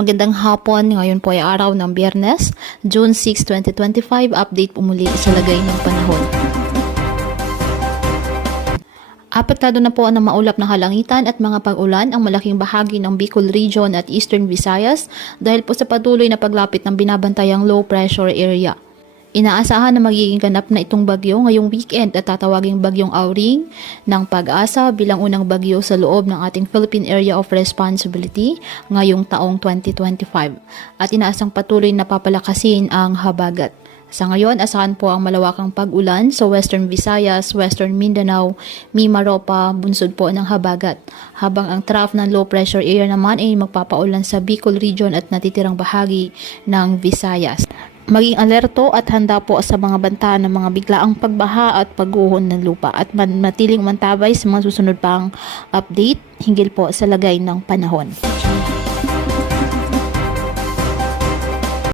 Magandang hapon, ngayon po ay araw ng Biyernes, June 6, 2025. Update po muli sa lagay ng panahon. Apektado na po ng maulap na halangitan at mga pag-ulan ang malaking bahagi ng Bicol Region at Eastern Visayas dahil po sa patuloy na paglapit ng binabantayang low pressure area. Inaasahan na magiging ganap na itong bagyo ngayong weekend at tatawaging bagyong Auring ng Pag-asa bilang unang bagyo sa loob ng ating Philippine Area of Responsibility ngayong taong 2025 at inaasang patuloy na papalakasin ang habagat. Sa ngayon, asahan po ang malawakang pag-ulan sa Western Visayas, Western Mindanao, Mimaropa, bunsod po ng habagat. Habang ang trough ng low pressure area naman ay magpapaulan sa Bicol Region at natitirang bahagi ng Visayas. Maging alerto at handa po sa mga banta ng mga biglaang pagbaha at pagguhon ng lupa at manatiling mantabay sa mga susunod pang update hinggil po sa lagay ng panahon.